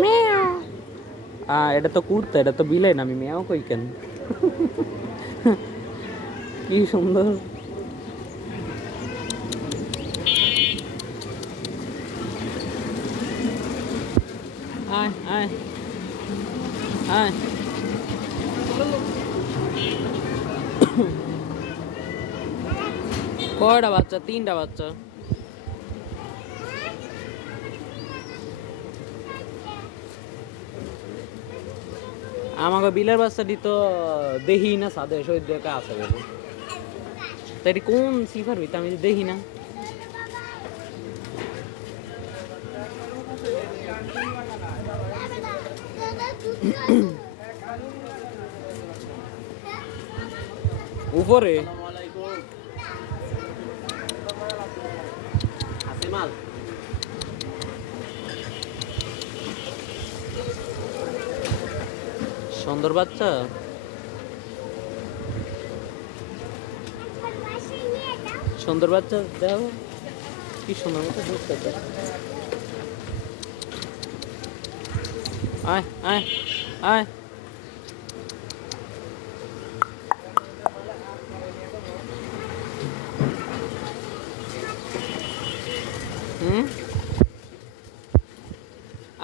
Miao. এটা তো কুর্তা, এটা তো বিলাই না, আমি মিয়াও কই কেন? কি সুন্দর। আয় আয় আয়। কয়টা বাচ্চা? 3টা বাচ্চা। আমাকে বিলের বাচ্চাটি তো দেখি না, সাদে শহীদ দেখা আছে বলে। তাই কোন সিফার হইতে আমি দেখি না। উপরে সুন্দর বাচ্চা। সুন্দর বাচ্চা দেখো কি সুন্দর মতো বুঝতে। আয় আয় আয়।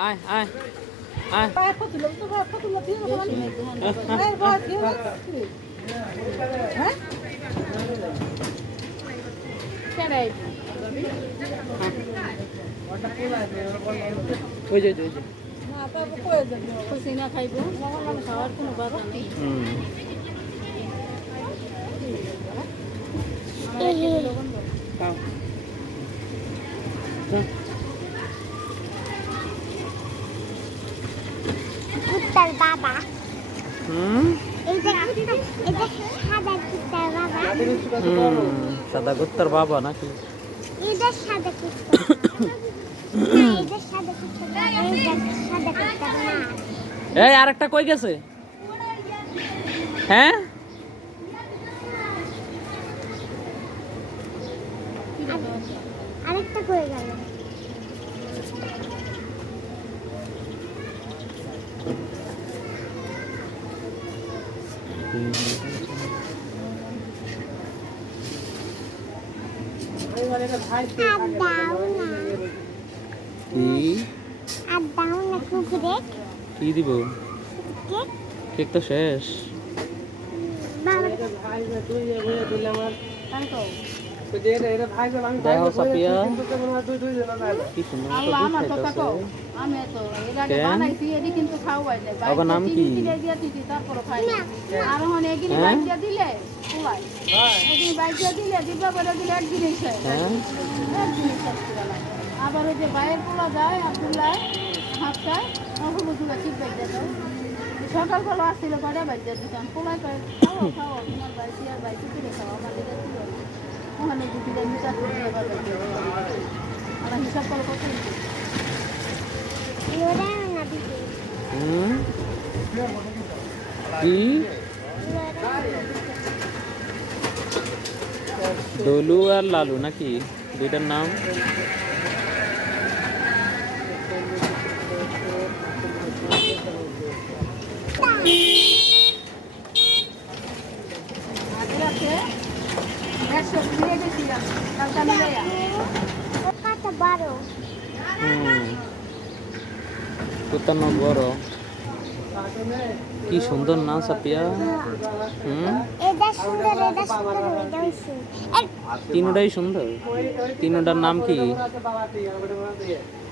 আয় আয় আয়। ওই যে খাইব খাওয়ার কোনো কথা নেই। কুত্তার বাবা। সাদা কুত্তার বাবা নাকি? এটা সাদা কুত্তা। এটা সাদা কুত্তা। সাদা কুত্তা না। এই আরেকটা কই গেছে? হ্যাঁ আরেকটা কই গেল? কি দিব? কেক তো শেষ। দেখো সাপিয়া কি সুন্দর নাম কি? আবার ওই যে বাইরের পোলা যায় আব্দুল্লাহ হাফটায় সকালবেলা আসছিল কয়টা বাইরে দিতাম পোলায় কয় খাওয়া খাওয়া তোমার বাইরে আর বাইরে তুলে খাওয়া আমাদের ওখানে দুটিটা মিটার আমার হিসাব করে কত কি ডলু আর লালু নাকি দুইটার নাম? কুত্তার নাম বড়। কি সুন্দর না সাপিয়া? তিনটাই সুন্দর। তিনটার নাম কি?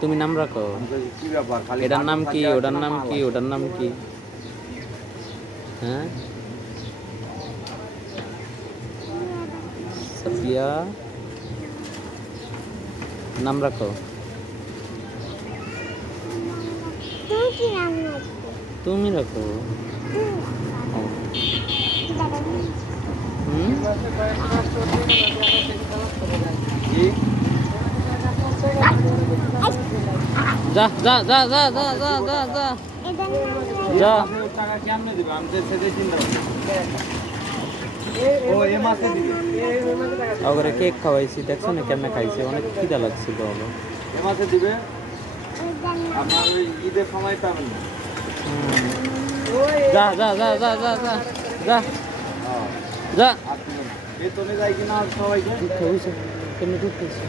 তুমি নাম রাখো। এটার নাম কি? ওটার নাম কি? ওটার নাম কি? হ্যাঁ সাপিয়া নাম রাখো। তুমি রাখো। যা যা যা যা যা যা যা যা যা। কেক খাওয়াইছি, দেখছো না কেমনে খাইছে? অনেক খিদা লাগছিল। ওইটার নাম আপনার ওই ঈদের সময় পাবেন না। যা যা যা যা যা যা যা হ্যাঁ, যা আর কোনো না। বেতনে যায় কিনা সবাইকে বুঝছো কেমনি ঢুকতেছে